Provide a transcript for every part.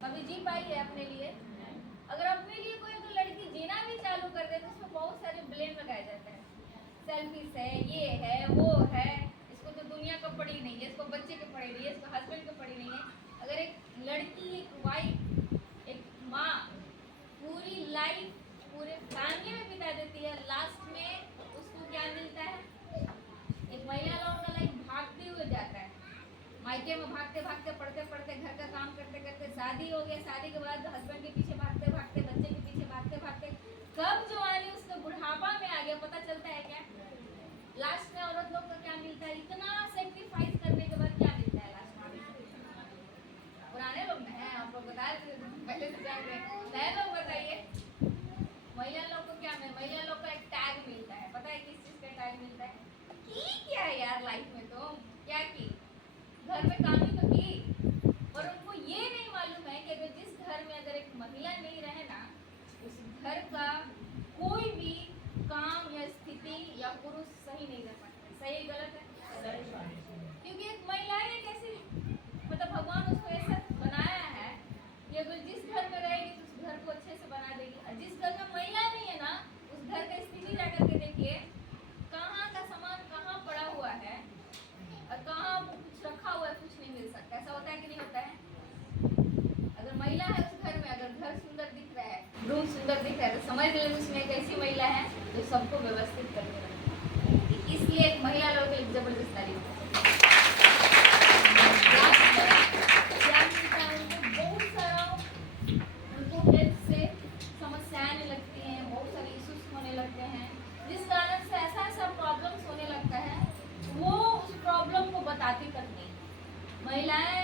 अभी जी पाई है अपने लिए। अगर अपने लिए कोई अगर लड़की जीना भी चालू कर दे तो उसमें बहुत सारे ब्लेम लगाए जाते हैं। सेल्फिश है, ये है, वो है, इसको तो दुनिया का पड़ी नहीं है, इसको बच्चे के पड़ी नहीं है, इसको हस्बैंड के पड़ी नहीं है। अगर एक लड़की, एक वाइफ, एक माँ पूरी लाइफ पूरे फैमिली में बिता देती है, लास्ट में उसको क्या मिलता है? एक महिला लोगों का लाइफ भागते हुए जाता है, मायके में भागते भागते, पढ़ते पढ़ते, घर का काम करते करते, शादी हो गया, शादी के बाद हस्बैंड के पीछे भागते भागते, बच्चे के पीछे भागते भागते, कब जवानी उसके बुढ़ापा में आ गया पता चलता है क्या? लास्ट में औरत लोग का क्या मिलता है? इतना सेक्रीफाइस करने के बाद क्या मिलता है लास्ट में? पुराने लोग हैं, आप लोग बता रहे थे पहले से जान रहे, नए लोग बताइए। महिला लोग को क्या मिलता है? महिला लोग का एक टैग मिलता है, पता है किस चीज का टैग मिलता है? की क्या है यार लाइफ में, तो क्या की? घर में काम ही तो की। और उनको ये नहीं मालूम है कि अगर जिस घर में अगर एक महिला नहीं रहे ना, उस घर का कोई भी काम या स्थिति या पुरुष सही नहीं कर पाता। सही गलत है? क्योंकि एक महिला एक ऐसी, मतलब भगवान उसको ऐसा बनाया है कि अगर जिस घर में रहेगी तो उस घर को अच्छे से बना देगी। और जिस घर में महिला नहीं है ना, उस घर का स्थिति जाकर के देखिए, कहाँ का सामान कहाँ पड़ा हुआ है और कहाँ कुछ रखा हुआ है, कुछ नहीं मिल सकता। ऐसा होता है कि नहीं होता है? अगर महिला है उस घर में, अगर घर सुंदर दिख रहा है, रूम सुंदर दिख रहा है, तो समझ लें उसमें एक ऐसी महिला है जो सबको व्यवस्थित करके रखती है। इसलिए एक महिला लोग एक जबरदस्त तारीफ है। बहुत सारा उनको हेल्थ से समस्याएं लगती हैं, बहुत सारे इश्यूज होने लगते हैं, जिस कारण से ऐसा ऐसा प्रॉब्लम्स होने लगता है, वो उस प्रॉब्लम को बताती तक नहीं। महिलाएं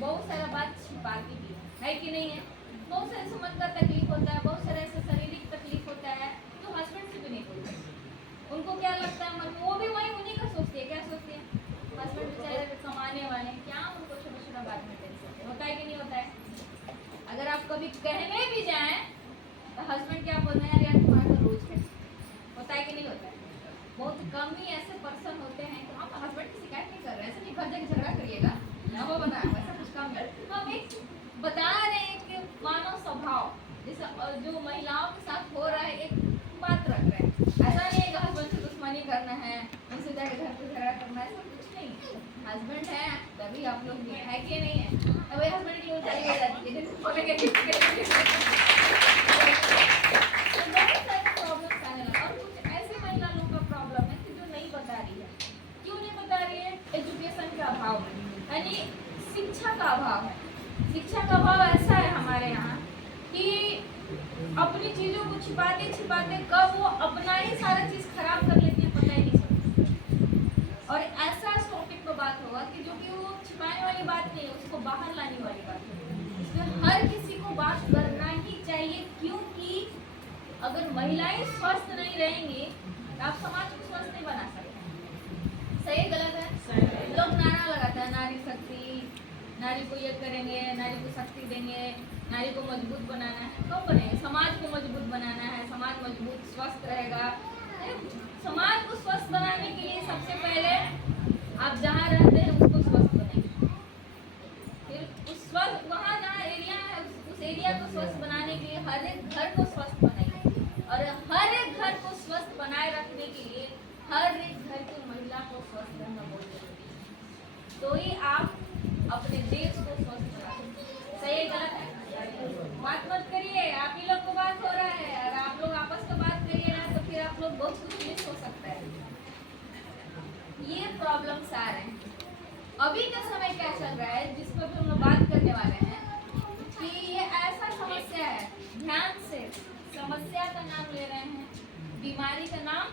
बहुत सारा बात छिपाती भी है कि नहीं है? बहुत सारे समझ का तकलीफ होता है, बहुत सारे ऐसे शारीरिक तकलीफ होता है जो हस्बैंड से भी नहीं बोलते। उनको क्या लगता है मन, वो भी वही उन्हीं का सोचती है। क्या सोचती है? हस्बैंड बेचारे कमाने वाले, क्या उनको छोटा छोटा बात में टेंशन होता है कि नहीं होता है? अगर आप कभी कहने भी जाएं तो हस्बैंड क्या बोलते हैं, यार तुम्हारा तो रोज है। होता है कि नहीं होता है? बहुत कम ही ऐसे पर्सन होते हैं कि हम हस्बैंड की शिकायत नहीं कर रहे हैं, ऐसे नहीं घर जाके झगड़ा करिएगा ना, वो बना ऐसा कुछ काम है। हम एक बता रहे हैं कि मानव स्वभाव जैसे जो महिलाओं के साथ हो रहा है, एक बात रख रहे हैं। ऐसा नहीं है कि हस्बैंड से दुश्मनी करना है, उनसे जाके घर पे झगड़ा करना है, ऐसा कुछ नहीं। हस्बैंड है तभी आप लोग भी है कि नहीं है? तभी हस्बैंड की ऊंचाई हो जाती है, प्रॉब्लम्स आने लगा। और कुछ ऐसी महिला लोग का प्रॉब्लम है कि जो नहीं बता रही है। क्यों नहीं बता रही है? एजुकेशन का अभाव है, यानी शिक्षा का अभाव है। शिक्षा का अभाव ऐसा है हमारे यहाँ कि अपनी चीजों को छिपाते छिपाते कब वो अपना ही सारा चीज खराब कर लेती है, पता ही नहीं चलता। और ऐसा टॉपिक पर बात होगा कि जो कि वो छिपाने वाली बात नहीं है, उसको बाहर लाने वाली बात है। इसमें हर किसी को बात करना ही चाहिए, क्योंकि अगर महिलाएं स्वस्थ नहीं रहेंगी तो आप समाज को स्वस्थ नहीं बना सकते। सही गलत है? लोग नारा लगाते हैं नारी शक्ति, नारी को ये करेंगे, नारी को शक्ति देंगे, नारी को मजबूत बनाना है। कब बनेंगे? समाज को मजबूत बनाना है, समाज मजबूत स्वस्थ रहेगा। समाज को स्वस्थ बनाने के लिए सबसे पहले आप जहाँ रहते हैं उसको स्वस्थ बनाएंगे, फिर उस स्वस्थ वहाँ जहाँ एरिया है उस एरिया को स्वस्थ बनाने के लिए हर एक घर को स्वस्थ बनाएंगे। और हर एक घर को स्वस्थ बनाए रखने के लिए हर एक घर की महिला को स्वस्थ रहना बहुत जरूरी है। तो ही आप अपने देश को स्वस्थ बनाएंगे। सही गलत है? बात मत करिए, आप ही लोग को बात हो रहा है, और आप लोग आपस में बात करिए ना तो फिर आप लोग बहुत कुछ मिस हो सकता है। ये प्रॉब्लम्स आ रहे हैं। अभी का समय क्या चल रहा है जिस पर भी हम लोग बात करने वाले हैं कि ये ऐसा समस्या है, ध्यान से समस्या का नाम ले रहे हैं, बीमारी का नाम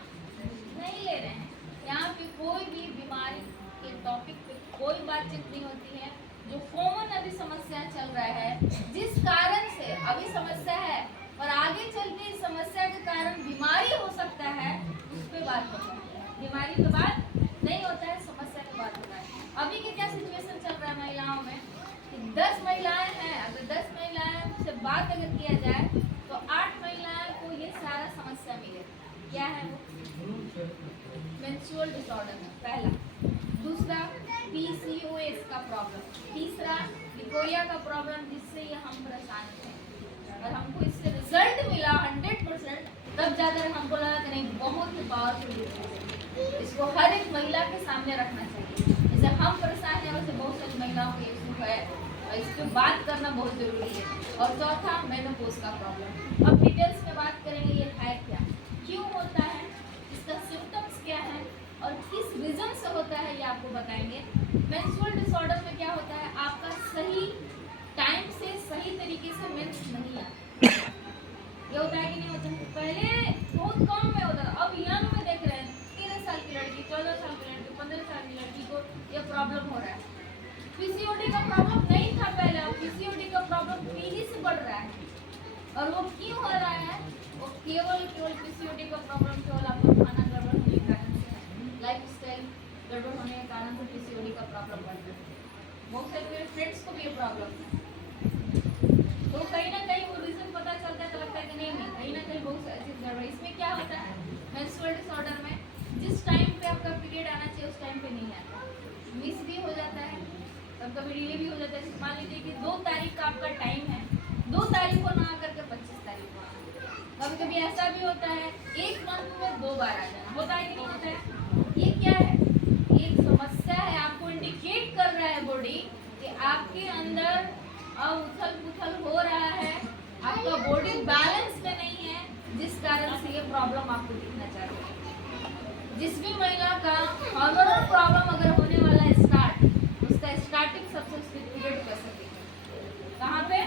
नहीं ले रहे हैं। यहाँ पे कोई भी बीमारी के टॉपिक पे कोई बातचीत नहीं होती है। जो कॉमन अभी समस्या चल रहा है, जिस कारण से अभी समस्या है और आगे चल के इस समस्या के कारण बीमारी हो सकता है, उस पर बात होता है। बीमारी के बाद नहीं होता है, समस्या के बाद होता है। अभी के क्या सिचुएशन चल रहा है महिलाओं में कि 10 महिलाएं हैं, अगर 10 महिलाएं से बात अगर किया जाए तो 8 महिलाएं को ये सारा समस्या मिले। क्या है वो? मेंस्ट्रुअल डिसऑर्डर है पहला, दूसरा PCOS का प्रॉब्लम, तीसरा लिकोरिया का प्रॉब्लम, जिससे ये हम इसको हर एक महिला के सामने रखना चाहिए। जैसे हम परेशान हैं वैसे बहुत सारी महिलाओं को इशू है और इस पर बात करना बहुत जरूरी है। और चौथा, मेनोपॉज का प्रॉब्लम। अब डिटेल्स में बात करेंगे ये है क्या, क्यों होता है, इसका सिम्टम्स क्या है और किस रीजन से होता है ये आपको बताएंगे। मेंस्ट्रुअल डिसऑर्डर में क्या होता है, आपका सही टाइम से सही तरीके से मेंस नहीं आता। ये होता है कि नहीं होता है? पहले बहुत कम में होता था, अब यंग में देख रहे हैं 13 साल की लड़की, 14 साल की लड़की, 15 साल की लड़की को ये प्रॉब्लम हो रहा है। पीसीओडी का प्रॉब्लम नहीं था पहले, अब पीसीओडी का प्रॉब्लम पीढ़ी से बढ़ रहा है। और वो क्यों हो रहा है, वो केवल पीसीओडी का प्रॉब्लम केवल आपका खाना गड़बड़ होने के कारण से है, लाइफस्टाइल गड़बड़ होने के कारण से पीसीओडी का प्रॉब्लम बढ़ रहा है। बहुत सारे मेरे फ्रेंड्स को भी ये प्रॉब्लम है, तो कहीं ना कहीं वो रीजन पता चलता है तो लगता है कि नहीं कहीं ना कहीं बहुत सारी चीज गड़बड़। इसमें क्या होता है, मेंस्ट्रुअल डिसऑर्डर में जिस टाइम पे आपका पीरियड आना चाहिए उस टाइम पे नहीं आता, मिस भी हो जाता है, कभी डिले भी हो जाता है। मान लीजिए कि 2 तारीख का आपका टाइम है, 2 तारीख को ना आकर के 25 तारीख को आना। कभी कभी ऐसा भी होता है 1 मंथ में 2 बार आ जाना, होता है कि नहीं होता है। ये क्या है, एक समस्या है, आपको इंडिकेट कर रहा है बॉडी कि आपके अंदर उथल पुथल हो रहा है, आपका बॉडी बैलेंस में नहीं है, जिस कारण से ये प्रॉब्लम आपको दिखना चाहिए। जिस भी महिला का हार्मोनल प्रॉब्लम अगर होने वाला है स्टार्ट, उसका स्टार्टिंग सबसे उसके पीरियड कर सके। कहाँ पे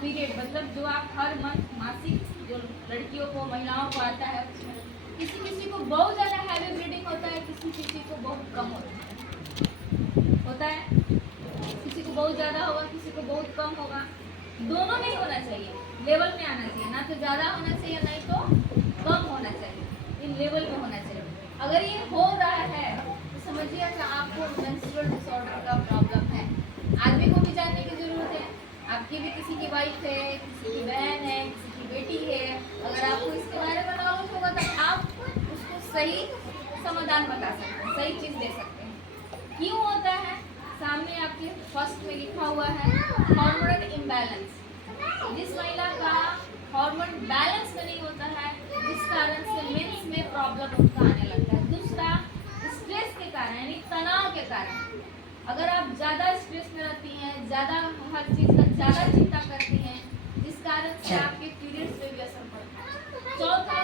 पीरियड, मतलब जो आप हर मंथ मासिक जो लड़कियों को महिलाओं को आता है उसमें किसी किसी को बहुत ज़्यादा हैवी ब्लीडिंग होता है, किसी किसी को बहुत कम होता है, किसी को बहुत ज़्यादा होगा, किसी को बहुत कम होगा। दोनों नहीं होना चाहिए, लेवल में आना चाहिए, ना तो ज़्यादा होना चाहिए नहीं तो कम होना चाहिए, इन लेवल में होना चाहिए। अगर ये हो रहा है तो समझिए कि आपको मेंस्ट्रुअल डिसऑर्डर का प्रॉब्लम है। आदमी को भी जानने की ज़रूरत है, आपकी भी किसी की वाइफ है, किसी की बहन है, किसी की बेटी है, अगर आपको इसके बारे में नॉलेज होगा तो आप उसको सही समाधान बता सकते हैं, सही चीज़ दे सकते हैं। क्यों होता है, सामने आपके फर्स्ट में लिखा हुआ है हार्मोनल इम्बैलेंस। जिस महिला का हार्मोन बैलेंस में नहीं होता है, जिस कारण से मेंस में प्रॉब्लम उसका आने लगता है। दूसरा, स्ट्रेस के कारण यानी तनाव के कारण, अगर आप ज़्यादा स्ट्रेस में रहती हैं, ज़्यादा हर चीज़ का ज़्यादा चिंता करती हैं, जिस कारण से आपके पीरियड्स पे भी असर पड़ता है। चौथा,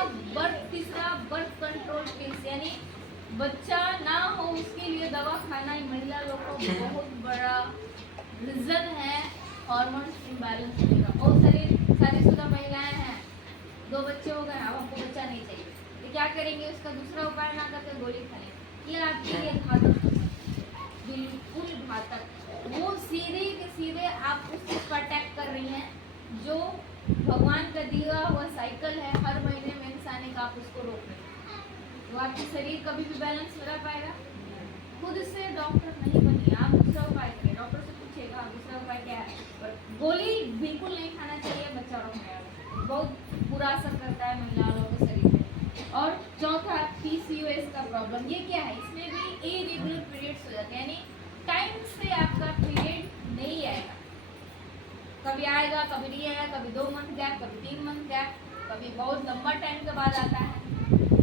तीसरा बर्थ कंट्रोल पिल्स, यानी बच्चा ना हो उसके लिए दवा खाना महिला लोग को बहुत बड़ा रीजन है हार्मोन इम्बैलेंस होने का। बहुत सारी शादीशुदा महिलाएं हैं, 2 बच्चे हो गए, अब हमको बच्चा नहीं चाहिए, तो क्या करेंगे, उसका दूसरा उपाय ना करके गोली खाएंगे। ये आपके लिए घातक, बिल्कुल घातक। वो सीधे के सीधे आप उस चीज पर अटैक कर रही हैं जो भगवान का दिया हुआ साइकिल है, हर महीने मेंस आने का, आप उसको रोक रहे हैं। तो आपकी शरीर कभी भी बैलेंस में रह पाएगा। खुद से डॉक्टर नहीं बनिए, आप दूसरा उपाय करिए, डॉक्टर से पूछिएगा दूसरा उपाय क्या है। पर गोली बिल्कुल नहीं खाना चाहिए, बच्चा रोकने वाला बहुत बुरा असर करता है महिलाओं के शरीर में। और चौथा, पीसीओएस का प्रॉब्लम। ये क्या है, इसमें भी इरेगुलर पीरियड्स हो जाते हैं, यानी टाइम से आपका पीरियड नहीं आएगा, कभी आएगा कभी नहीं आएगा, कभी 2 मंथ गैप, कभी 3 मंथ गैप, कभी बहुत लंबा टाइम के बाद आता है।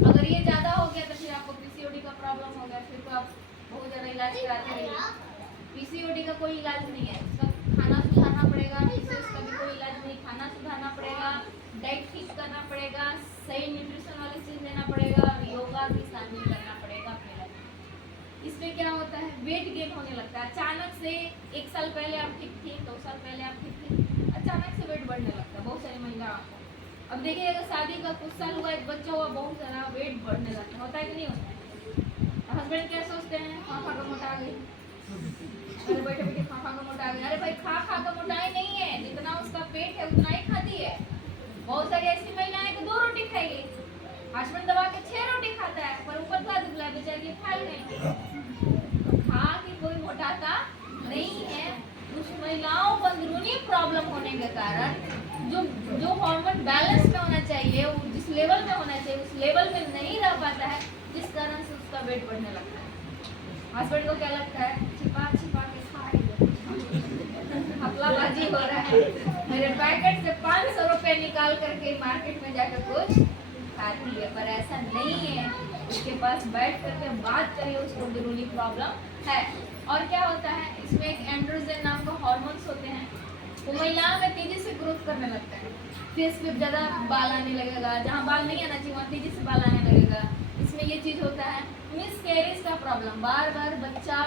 अगर ये ज़्यादा हो गया तो फिर आपको पीसीओडी का प्रॉब्लम हो गया, फिर तो आप बहुत ज़्यादा इलाज कराते रहिए। पीसीओडी का कोई इलाज नहीं है, उसका खाना सुधारना पड़ेगा, पीसीओएस का भी कोई इलाज नहीं, खाना सुधारना पड़ेगा, डाइट ठीक करना पड़ेगा, सही न्यूट्रिशन वाली चीज़ लेना पड़ेगा, योगा भी शामिल करना पड़ेगा अपने लाइफ। इसमें क्या होता है, वेट गेन होने लगता है अचानक से। 1 साल पहले आप ठीक थी, 2 साल पहले आप ठीक थे, अचानक से वेट बढ़ने लगता है बहुत सारी महिलाओं को। अब देखिए, अगर शादी का कुछ साल हुआ, एक बच्चा हुआ, बहुत सारा वेट बढ़ने लगता है, होता है कि नहीं होता है। हस्बैंड क्या सोचते हैं, खा खा कर मोटा गई, अरे बैठे बैठे खा खा कर मोटा गई। अरे भाई, खा खा कर मोटाई नहीं है, जितना उसका पेट है उतना ही खाती है। बहुत सारी ऐसी महिलाएं कि 2 रोटी खाएगी, हस्बैंड दबा के 6 रोटी खाता है, पर ऊपर का दुबला बेचारी खाई नहीं। खा के कोई मोटाता नहीं है। उस महिलाओं को अंदरूनी प्रॉब्लम होने के कारण जो हार्मोन बैलेंस में होना चाहिए, वो जिस लेवल में होना चाहिए उस लेवल में नहीं रह पाता है, जिस कारण से उसका वेट बढ़ने लगता है। हस्बैंड को क्या लगता है, छिपा छिपा के हफलाबाजी हो रहा है, मेरे पैकेट से 500 रुपए निकाल करके मार्केट में जाकर कुछ बताती है, पर ऐसा नहीं है। उसके पास बैठ करके बात करिए, उसको अंदरूनी प्रॉब्लम है। और क्या होता है इसमें, एक एंड्रोजन नाम का हार्मोन्स होते हैं, वो महिलाओं में तेजी से ग्रोथ करने लगता है। फेस पे ज़्यादा बाल आने लगेगा, जहाँ बाल नहीं आना चाहिए वहाँ तेजी से बाल आने लगेगा। इसमें ये चीज़ होता है। मिसकैरेज का प्रॉब्लम, बार बार बच्चा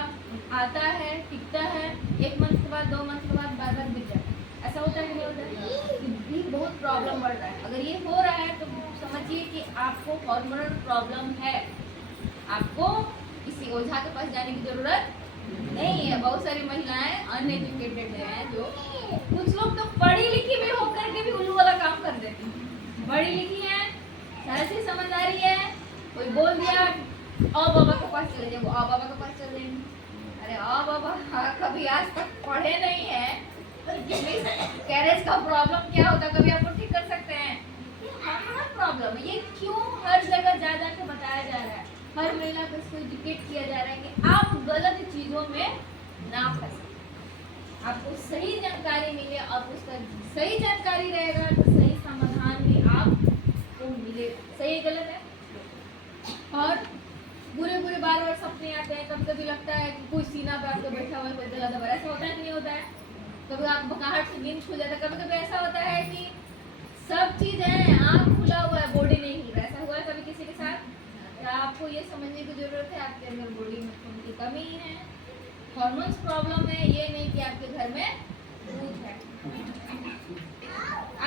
आता है, टिकता है, 1 मंथ के बाद, 2 मंथ के बाद बार बार गिर जाता है। ऐसा होता है कि नहीं होता है? ये भी बहुत प्रॉब्लम बढ़ रहा है। अगर ये हो रहा है तो समझिए कि आपको हार्मोनल प्रॉब्लम है। आपको किसी ओझा के पास जाने की जरूरत नहीं है। बहुत सारी महिलाएं अनएजुकेटेड हैं, जो कुछ लोग तो पढ़ी लिखी भी होकर के भी उल्लू वाला काम कर देती हैं। पढ़ी लिखी है, सारा चीज समझ आ रही है, कोई बोल दिया आओ बाबा के पास चले जाओ, आओ बाबा के पास चले जाएंगे। अरे आओ बाबा, हाँ, कभी आज तक पढ़े नहीं है, कैरेज का प्रॉब्लम क्या होता है कभी आपको ठीक कर सकते हैं? हार्मोनल प्रॉब्लम है। ये क्यों हर जगह जा जा के बताया जा रहा है, हर महिला को इसको एजुकेट किया जा रहा है कि आप गलत चीजों में ना फंसे, आपको सही जानकारी मिले, और उसका सही जानकारी रहेगा तो सही समाधान भी आपको मिले। सही गलत है। और बुरे बुरे बार बार सपने आते हैं, कभी कभी लगता है कि कोई सीना पे आपको बैठा हुआ है, कोई गला दबा रहा है। ऐसा होता है कि नहीं होता है? कभी आप बकाहट से नींद खो जाता है। कभी कभी ऐसा होता है कि सब चीज है, आँख खुला हुआ है, बॉडी नहीं हिल रहा है। ऐसा हुआ है कभी किसी के साथ? तो आपको ये समझने की जरूरत है आपके अंदर बॉडी में खून की कमी है, हार्मोन्स प्रॉब्लम है। ये नहीं कि आपके घर में भूत है।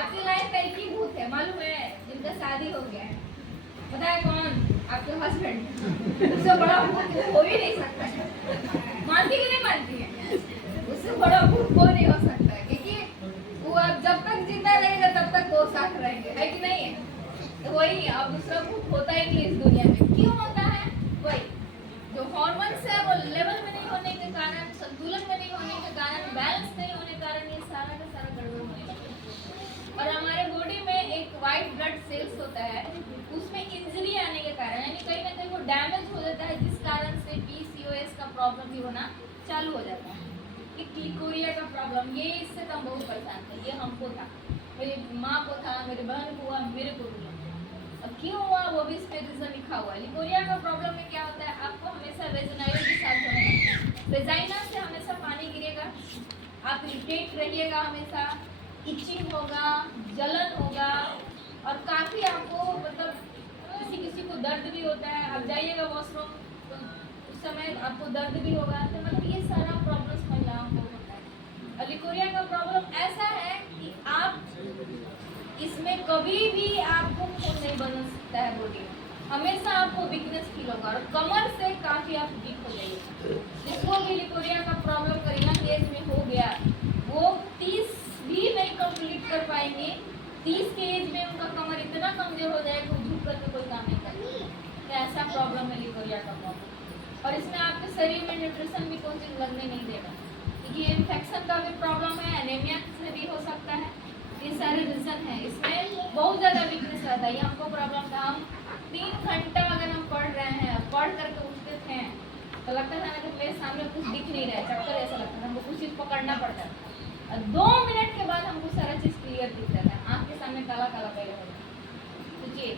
आपकी लाइफ में एक ही भूत है, मालूम है? जिनका शादी हो गया है। पता है कौन? आपके हस्बैंड। उससे बड़ा भूत हो ही नहीं सकता है। मानती कि नहीं मानती है? उससे बड़ा भूत कोई नहीं हो सकता है, क्योंकि वो अब जब तक जिंदा रहेगा तब तक वो साथ रहेंगे, है कि नहीं है? तो वही, अब दूसरा भूत होता ही नहीं इस दुनिया में। क्यों होता है? वही जो हार्मोन्स है वो लेवल में नहीं होने के कारण, संतुलन में नहीं होने के कारण, बैलेंस नहीं होने के कारण ये सारा का सारा गड़बड़ होने लगता है। और हमारे बॉडी में एक वाइट ब्लड सेल्स होता है, उसमें इंजरी आने के कारण, यानी कहीं ना कहीं वो डैमेज हो जाता है, जिस कारण से PCOS का प्रॉब्लम भी होना चालू हो जाता है। एक लिकोरिया का प्रॉब्लम, ये इससे तो हम बहुत परेशान थे। ये हमको था, मेरी माँ को था, मेरी बहन को हुआ, मेरे को भी। अब क्यों हुआ वो भी इस पे रीजन लिखा हुआ है। लिकोरिया का प्रॉब्लम में क्या होता है, आपको हमेशा वेजाइनल के साथ होने लगता है। वेजाइना से हमेशा पानी गिरेगा, आप इरिटेट रहिएगा, हमेशा इचिंग होगा, जलन होगा, और काफ़ी आपको मतलब किसी किसी को दर्द भी होता है। आप जाइएगा वॉशरूम तो उस समय आपको दर्द भी होगा। तो मतलब ये सारा प्रॉब्लम्स महिलाओं को होता है। और लिकोरिया का प्रॉब्लम ऐसा है कि आप इसमें कभी भी आपको खून नहीं बन सकता है बॉडी में, हमेशा आपको वीकनेस फील होगा, और कमर से काफ़ी आप वीक हो जाइएगा। जिसको भी लिकोरिया का प्रॉब्लम कर यंग एज में हो गया, वो 30 भी नहीं कंप्लीट कर पाएंगे। 30 के एज में उनका कमर इतना कमजोर हो जाएगा कि झुक करके कोई काम नहीं करेगा। तो ऐसा प्रॉब्लम है लिकोरिया का प्रॉब्लम। और इसमें आपके शरीर में न्यूट्रिशन भी कोई चीज़ लगने नहीं देगा, क्योंकि इन्फेक्शन का भी प्रॉब्लम है, एनीमिया से भी हो सकता है। ये सारे रीजन है। इसमें बहुत ज़्यादा वीकनेस रहता है। ये हमको प्रॉब्लम था। हम 3 घंटा अगर हम पढ़ रहे हैं, पढ़ करके उठते थे तो लगता था ना कि मेरे सामने कुछ दिख नहीं रहा है, चक्कर ऐसा लगता था, हमको कुछ चीज़ पकड़ना पड़ता था। और 2 मिनट के बाद हमको सारा चीज़ क्लियर दिखता था, आँख के सामने काला काला पहले होता था। सोचिए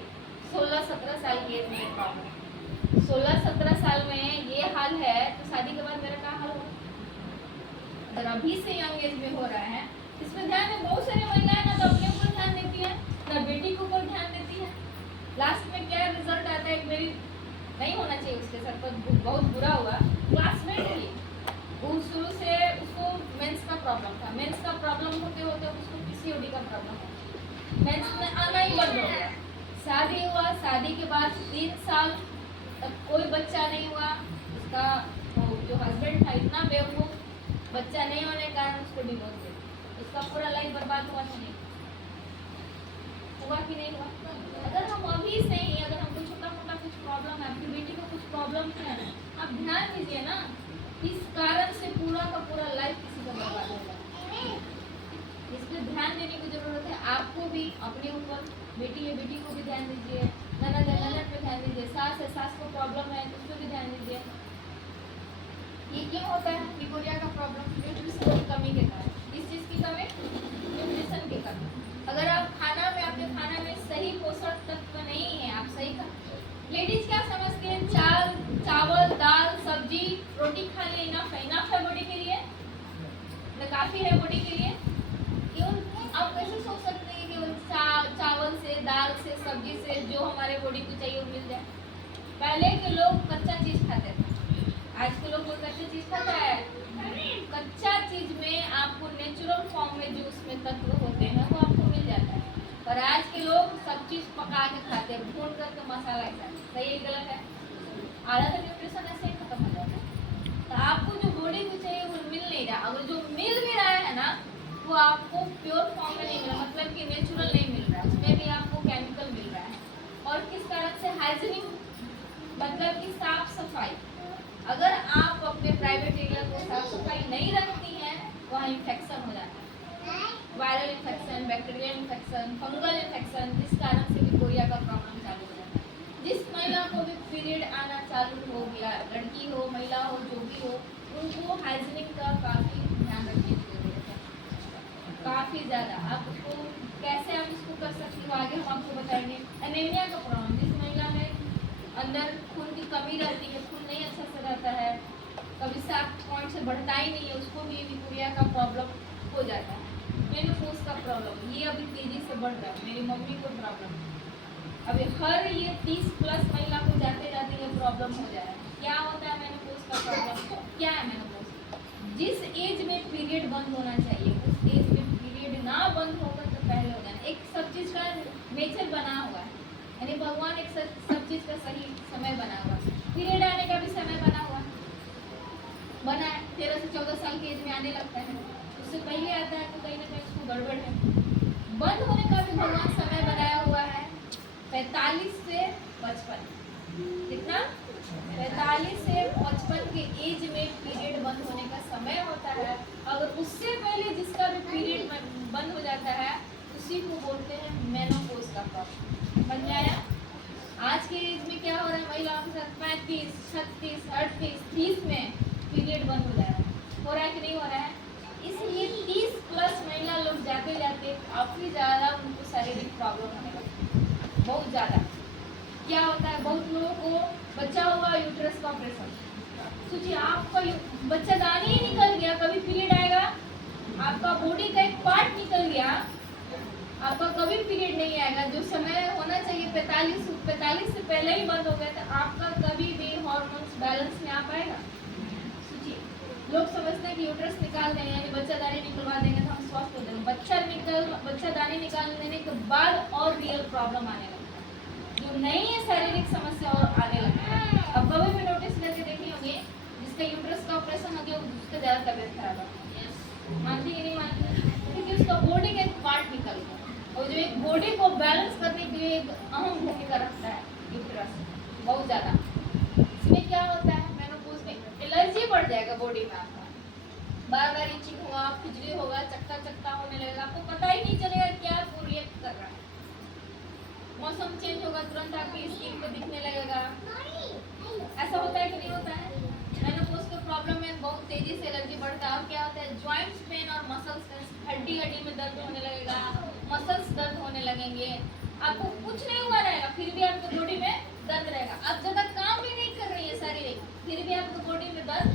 16-17 साल की एज में प्रॉब्लम, 16-17 साल में ये हाल है, तो शादी के बाद मेरा क्या हाल होगा? अगर अभी से यंग एज में हो रहा है, इसमें ध्यान में बहुत सारी महिलाएं ना तो अपने ऊपर ध्यान देती है, ना बेटी के ऊपर ध्यान देती है। लास्ट में क्या रिजल्ट आता है? मेरी नहीं होना चाहिए उसके साथ, पर बहुत बुरा हुआ। क्लासमेट थी, वो शुरू से उसको मेंस का प्रॉब्लम था। मेंस का प्रॉब्लम होते होते उसको PCOD का प्रॉब्लम था। मेंस में आना ही बंद हो गया। शादी हुआ, शादी के बाद 3 साल तक कोई बच्चा नहीं हुआ। उसका जो हस्बैंड था इतना बेवकूफ़, बच्चा नहीं होने के कारण उसको डिवोर्स दे, उसका पूरा लाइफ बर्बाद हुआ कि नहीं हुआ? कि नहीं हुआ? अगर हम अभी से ही, अगर हमको छोटा मोटा कुछ प्रॉब्लम है, आपकी बेटी को कुछ प्रॉब्लम है, आप ध्यान दीजिए ना, इस कारण से पूरा का पूरा लाइफ किसी का बर्बाद होगा। इस पर ध्यान देने की जरूरत है आपको भी, अपने ऊपर। बेटी है, बेटी को भी ध्यान दीजिए, ननद है, ननद पे ध्यान दीजिए, सास है, सास को प्रॉब्लम है तो उस पर भी ध्यान दीजिए। ये क्यों होता है लिकोरिया का प्रॉब्लम? न्यूट्रिशन की कमी के कारण। किस चीज़ की कमी? न्यूट्रिशन की कमी। अगर आप खाना में, आपके खाना में सही पोषक तत्व नहीं है, बॉडी के लिए। केवल आप कैसे सोच सकते हैं केवल चावल से, दाल से, सब्जी से जो हमारे बॉडी को चाहिए वो मिल जाए। पहले के लोग कच्चा चीज खाते थे, आज के लोग कोई कच्चा चीज खाता है? कच्चा चीज में आपको नेचुरल फॉर्म में जो उसमें तत्व होते हैं वो आपको मिल जाता है, पर आज के लोग सब चीज पका के खाते हैं, भून करके मसाला के साथ। सही है गलत है? आधा तो न्यूट्रिशन ऐसे ही खत्म हो जाता है। तो आपको जो बॉडी को चाहिए वो मिल नहीं रहा, अगर जो मिल भी रहा है ना वो आपको प्योर फॉर्म में नहीं मिल रहा, मतलब कि नेचुरल नहीं मिल रहा है, उसमें भी आपको केमिकल मिल रहा है। और किस कारण से? हाइजीनिक, मतलब कि साफ सफाई। अगर आप अपने प्राइवेट एरिया को साफ सफाई नहीं रखती हैं वहाँ इन्फेक्शन हो जाता है, viral infection, bacterial infection, fungal infection, जिस कारण से भी कोरिया का प्रॉब्लम चालू हो जाता है। जिस महिला को भी पीरियड आना चालू हो गया, लड़की हो, महिला हो, जो भी हो, उनको हाइजीनिक का काफ़ी ध्यान रखने की जरूरत है, काफ़ी ज़्यादा। आप उसको कैसे आप इसको कर सकती हो आगे हम आपको बताएंगे। एनीमिया का प्रॉब्लम, जिस महिला में अंदर खून की कमी रहती है, खून नहीं अच्छा से रहता है, कभी साफ पॉइंट से बढ़ता ही नहीं है, उसको भी कोरिया का प्रॉब्लम हो जाता है। मेनोपॉज का प्रॉब्लम ये अभी तेजी से बढ़ रहा है, मेरी मम्मी को प्रॉब्लम अभी हर ये 30 प्लस महिला को जाते जाते ये प्रॉब्लम हो जा रहा है। क्या होता है मेनोपॉज का प्रॉब्लम? क्या है मेनोपॉज? जिस एज में पीरियड बंद होना चाहिए उस एज में पीरियड ना बंद होकर तो पहले हो जाना। एक सब चीज का नेचर बना हुआ है, यानी भगवान एक सब चीज का सही समय बना हुआ है। पीरियड आने का भी समय बना हुआ बना है, 13 से 14 साल की एज में आने लगता है, उससे पहले आता है तो कहीं ना कहीं उसको गड़बड़ है। बंद होने का भी भगवान समय बनाया हुआ है 45 से 55। कितना? 45 से 55 के एज में पीरियड बंद होने का समय होता है। अगर उससे पहले जिसका भी पीरियड बंद हो जाता है उसी को बोलते हैं मेनोपॉज का प्रॉब्लम। बन जाया? आज के एज में क्या हो रहा है महिलाओं के साथ? 35, 36, 38, 30 में पीरियड बंद हो जा रहा है। हो रहा है कि नहीं हो रहा है? इसलिए 30 प्लस महिला लोग जाते जाते काफ़ी ज़्यादा उनको शारीरिक प्रॉब्लम होने लगती है, बहुत ज़्यादा। क्या होता है, बहुत लोगों को बच्चा हुआ यूट्रस का ऑपरेशन, सोचिए आपका बच्चा दानी ही निकल गया, कभी पीरियड आएगा? आपका बॉडी का एक पार्ट निकल गया, आपका कभी पीरियड नहीं आएगा। जो समय होना चाहिए 45 से पहले ही बंद हो गया तो आपका कभी भी हार्मोन्स बैलेंस में आ पाएगा? सोचिए, लोग समझते हैं कि यूट्रस निकाल देंगे यानी बच्चादानी निकलवा देंगे तो हम स्वस्थ हो जाएंगे। बच्चादानी निकाल देने के बाद और रियल प्रॉब्लम आने लगता है, जो नहीं है शारीरिक समस्या और आने लगता है। अब कभी भी नोटिस करके देखे होंगे जिसका यूट्रस का ऑपरेशन हो गया उसका ज़्यादा तबियत खराब है, मानती है नहीं मानती? क्योंकि उसका बॉडी का एक पार्ट निकल गया और जो एक बॉडी को बैलेंस करने के लिए एक अहम भूमिका रखता है यूट्रस, बहुत ज़्यादा। इसमें क्या होता है, मेनोपॉज में एलर्जी बढ़ जाएगा बॉडी में, आपका बार बार इचिंग होगा, खुजली होगा, चक्का चक्का होने लगेगा, आपको पता ही नहीं चलेगा क्या आपको रिएक्ट कर रहा है। मौसम चेंज होगा तुरंत आपकी स्किन पे दिखने लगेगा। ऐसा होता है कि नहीं होता है? मेनोपॉज के प्रॉब्लम में बहुत तेजी से एलर्जी बढ़ता है और क्या होता है, जॉइंट्स पेन और मसल्स पेन, हड्डी में दर्द होने लगेगा, मसल्स दर्द होने लगेंगे। आपको कुछ नहीं हुआ रहेगा फिर भी आपकी बॉडी में दर्द रहेगा, आप ज़्यादा काम भी नहीं कर रही है शारीरिक, फिर भी आपकी बॉडी में दर्द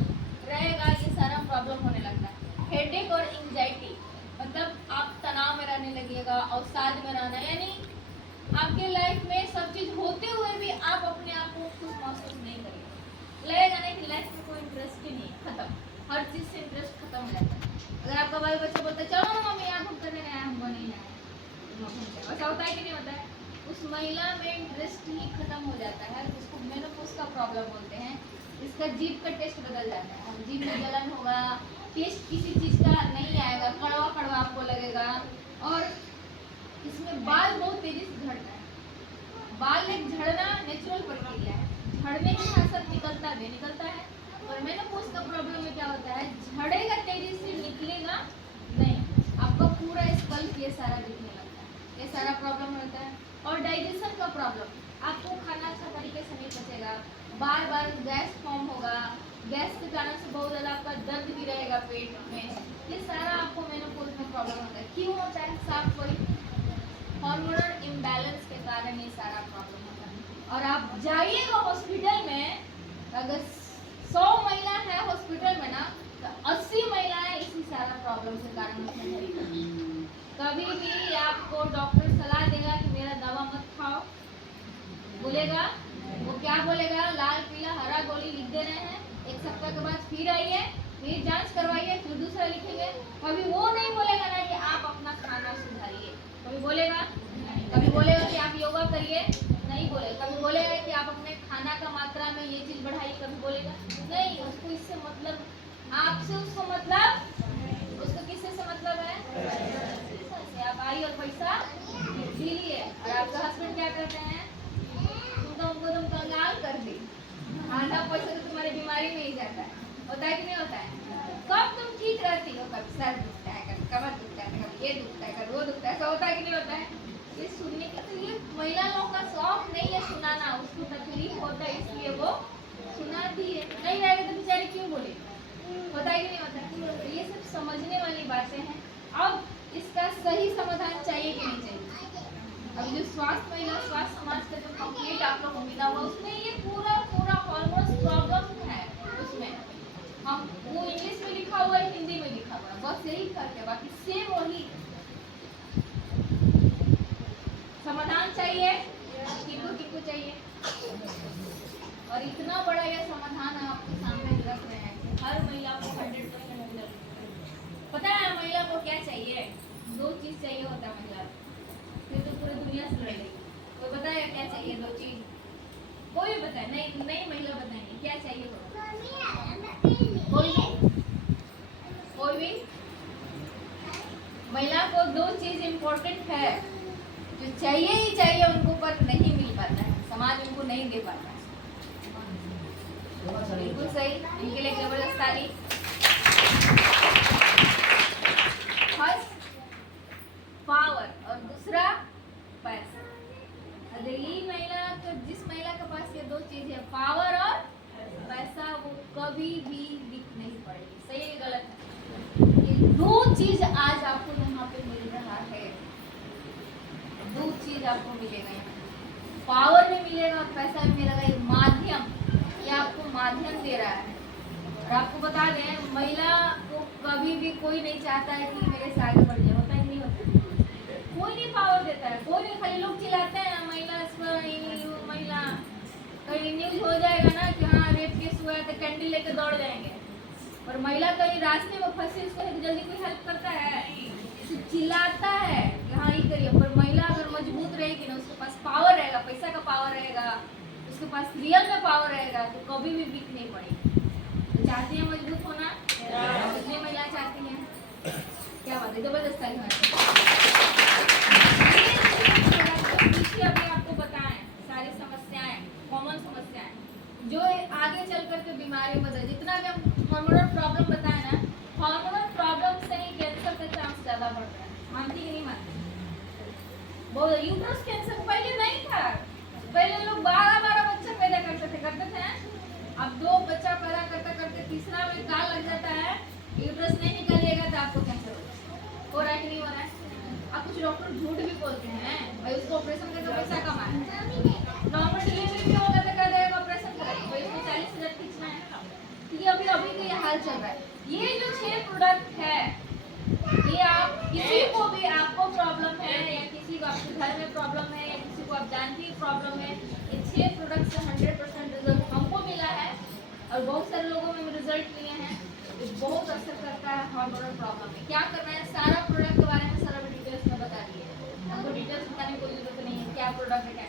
रहेगा। ये सारा प्रॉब्लम होने लगता है। हेडेक और एंजाइटी, मतलब आप तनाव में रहने लगेगा, अवसाद में रहना, यानी आपके लाइफ में सब चीज़ होते हुए भी आप अपने आप को खुश महसूस नहीं करेंगे, लगेगा नहीं कि लाइफ में कोई इंटरेस्ट ही नहीं, खत्म, हर चीज़ से इंटरेस्ट खत्म हो जाता है। अगर आपका भाई बच्चा बोलता है चलो ना मम्मी यहाँ घूम करने गए, हमको नहीं आया, ऐसा होता है कि नहीं होता है? उस महिला में इंटरेस्ट ही खत्म हो जाता है, जिसको मेनोपॉज का प्रॉब्लम बोलते हैं। इसका जीभ का टेस्ट बदल जाता है, जीभ में जलन होगा, टेस्ट किसी चीज़ का नहीं आएगा, कड़वा कड़वा आपको लगेगा। और इसमें बाल बहुत तेजी से झड़ता है। बाल एक झड़ना नेचुरल प्रक्रिया है, झड़ने के साथ साथ निकलता है। और मेनोपॉज का प्रॉब्लम में क्या होता है, झड़ेगा तेजी से, निकलेगा नहीं, आपका पूरा स्कल ये सारा दिखने लगता है, ये सारा प्रॉब्लम होता है। और डाइजेशन का प्रॉब्लम, आपको खाना अच्छा तरीके से नहीं पचेगा, बार बार गैस फॉर्म होगा, गैस के कारण से बहुत ज़्यादा आपका दर्द भी रहेगा पेट में, ये सारा आपको मेनोपॉज में प्रॉब्लम होता है। क्यों होता है? साफ वही हार्मोनल इम्बैलेंस के कारण ये सारा प्रॉब्लम होता है। और आप जाइएगा हॉस्पिटल में, अगर 100 महिला है हॉस्पिटल में ना तो 80 महिलाएं इसी सारा प्रॉब्लम प्रॉब्लम से कारण उसमें है। कभी भी आपको डॉक्टर सलाह देगा कि मेरा दवा मत खाओ, बोलेगा वो क्या बोलेगा, लाल पीला हरा गोली लिख दे रहे हैं, एक सप्ताह के बाद फिर आइए, फिर जांच करवाइए, फिर दूसरा लिखेंगे। कभी वो नहीं बोलेगा ना कि आप अपना खाना सुधारिए, कभी बोलेगा? कभी बोलेगा कि आप योगा करिए? नहीं बोलेगा। कभी बोलेगा कि आप अपने खाना का मात्रा में ये चीज बढ़ाइए? कभी बोलेगा नहीं। उसको इससे मतलब, आपसे उसको मतलब, उसको किससे से मतलब है? पैसा से। आप आई और पैसा लिए, और आपका हस्बैंड क्या करते हैं, तुम कंगाल कर दी, आधा पैसा तो तुम्हारी बीमारी में ही जाता है। होता है कि नहीं होता है? कब तुम ठीक रहती हो, कभी सर दुखता है, कभी कमर दुखता है, कभी ये दुखता है, कभी वो दुखता है, ऐसा होता है कि नहीं होता है? ये सुनने के, तो ये महिला लोगों का शौक नहीं है सुनाना, उसको तकलीफ होता है इसलिए वो सुनाती है। नहीं रहेगा तो बेचारी क्यों बोले? होता है कि नहीं होता है? तो ये सब समझने वाली बातें हैं। अब इसका सही समाधान चाहिए कि नहीं चाहिए? अब जो स्वास्थ्य महिला स्वास्थ्य समाज का जो कंप्लीट आप लोग को मिला हुआ, उसमें ये पूरा ऑलमोस्ट प्रॉब्लम है। उसमें हम वो इंग्लिश में लिखा हुआ है, हिंदी में लिखा हुआ है, बस यही फर्क है, बाकी सेम वही। समाधान चाहिए, किनको चाहिए। और इतना बड़ा यह समाधान हम आपके सामने रख रहे हैं कि हर महिला को 100% रिजल्ट। पता है महिला को क्या चाहिए? 2 चीज चाहिए होता है महिला को, फिर तो पूरी दुनिया से लड़ लेगी। कोई बताएगा क्या चाहिए 2 चीज? कोई भी बताए? नहीं महिला बताएंगे क्या चाहिए होगा? कोई भी महिला को 2 चीज इम्पोर्टेंट है जो चाहिए ही चाहिए उनको, पर नहीं मिल पाता है, समाज उनको नहीं दे पाता है। बिल्कुल सही, इनके लिए जबरदस्त ताली। फर्स्ट पावर और दूसरा पैसा। अगर ये महिला, तो जिस महिला के पास ये 2 चीज है, पावर और पैसा, वो कभी भी बिक नहीं पड़ेगी। सही है गलत है? ये 2 चीज आज आपको यहाँ पे मिल रहा है, 2 चीज आपको मिलेगा यहाँ। पावर भी मिलेगा और पैसा भी मिलेगा। ये माध्यम, ये आपको माध्यम दे रहा है। और आपको बता दें, महिला को कभी भी कोई नहीं चाहता है कि मेरे से आगे बढ़ जाए। होता है कि नहीं होता? कोई नहीं पावर देता है, कोई नहीं। खाली लोग चिल्लाते हैं महिला महिला, कहीं न्यूज हो जाएगा ना कि हाँ रेप केस हुआ है तो कैंडल लेके दौड़ जाएंगे। और महिला कहीं रास्ते में फंसी, उसको जल्दी कोई हेल्प करता है? चिल्लाता है कि हाँ ये करिए। पर महिला अगर मजबूत रहेगी ना, उसके पास पावर रहेगा, पैसा का पावर रहेगा, उसके पास रियल में पावर रहेगा, तो कभी भी बिक नहीं पड़ेगी। तो चाहती हैं मजबूत होना? कितनी महिला चाहती हैं? क्या बात है, जबरदस्त पीछे अभी आपको बताएं सारी समस्याएं, कॉमन समस्याएं जो आगे चल करके बीमारी बदल। जितना भी हम हार्मोनल प्रॉब्लम बताए ना, हार्मोनल प्रॉब्लम से ही कैंसर का चांस ज्यादा बढ़ रहा है। मानती कि नहीं मानती? बहुत यूट्रस कैंसर पहले नहीं था, पहले लोग 12 बच्चा पैदा करते थे। अब 2 बच्चा पैदा करते तीसरा में काल लग जाता है, यूट्रस नहीं निकलिएगा तो आपको कैंसर हो रहा है कि नहीं हो रहा है? अब कुछ डॉक्टर झूठ भी बोलते हैं, भाई उसको ऑपरेशन करके पैसा कमाना है। नॉर्मल डिलीवरी भी होगा तो कह देगा ऑपरेशन कराइए, भाई उसको 40,000 खींचना है। ठीक है, अभी का ये हाल चल रहा है। ये जो 6 प्रोडक्ट है, ये आप किसी को भी, आपको प्रॉब्लम है या किसी को आपके घर में प्रॉब्लम है या किसी को आप जानती है प्रॉब्लम है, ये 6 प्रोडक्ट से 100% रिजल्ट हमको मिला है और बहुत सारे लोगों में रिजल्ट लिए हैं। ये बहुत असर करता है हार्मोनल प्रॉब्लम में। क्या करना है, सारा प्रोडक्ट के बारे में सारा डिटेल्स में बता दिए, हमको डिटेल्स बताने की कोई जरूरत नहीं है। क्या प्रोडक्ट है, क्या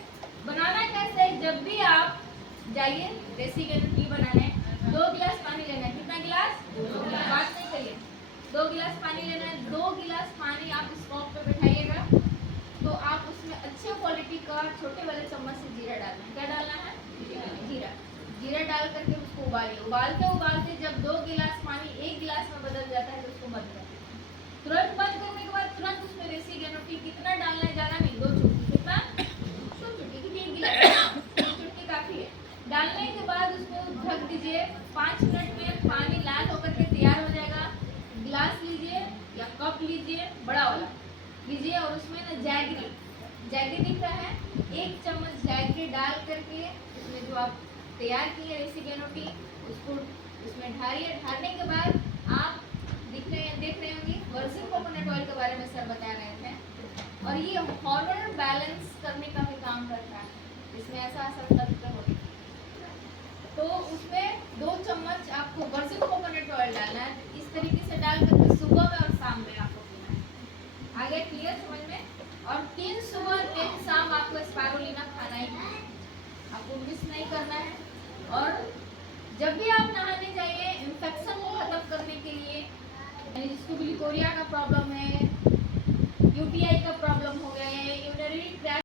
बनाना कैसे है। जब भी आप जाइए देसी गेहूं टी बनाने, 2 गिलास पानी लेना है। कितना गिलास? 2 गिलास। बात नहीं करिए, 2 गिलास पानी लेना है। 2 गिलास पानी आप स्टोव पे बैठाइएगा, तो आप उसमें अच्छे क्वालिटी का छोटे वाले चम्मच से जीरा डालना है। क्या डालना है? जीरा डाल करके उसको उबालिए। उबालते जब 2 गिलास पानी 1 गिलास में बदल जाता है तो उसको बंद कर दीजिए। तुरंत बंद करने के बाद तुरंत उसमें देसी गेहूं टी कितना डालना है, ज़्यादा नहीं, 2 चुटकी। कितना? 2 चुटकी, क्योंकि 1 गिलास 2 चुटकी काफ़ी है। डालने के बाद उसको ढक दीजिए। 5 मिनट में पानी लाल होकर के तैयार हो जाएगा। गिलास लीजिए या कप लीजिए, बड़ा वाला लीजिए, और उसमें ना जैगरी दिख रहा है, 1 चम्मच जैगरी डाल करके उसमें जो आप तैयार किए देसी गेहूं टी, उसको उसमें ढालिए। ढालने के बाद आप देख रहे होंगे ये हार्मोनल बैलेंस करने का भी काम करता है। इसमें ऐसा ऐसा तत्व होता है। तो उसमें 2 चम्मच आपको वर्जिन कोकोनट ऑयल डालना है। इस तरीके से डाल करके सुबह में और शाम में आपको पीना है। आगे क्लियर समझ में? और 3 सुबह 3 शाम आपको स्पारुलिना खाना ही है, आपको मिस नहीं करना है। और जब भी आप नहाने जाइए इन्फेक्शन को खत्म करने के लिए, यानी जिसको ग्लूकोरिया का प्रॉब्लम है, यूटीआई का प्रॉब्लम हो गया है, यूरिनरी ट्रैक्ट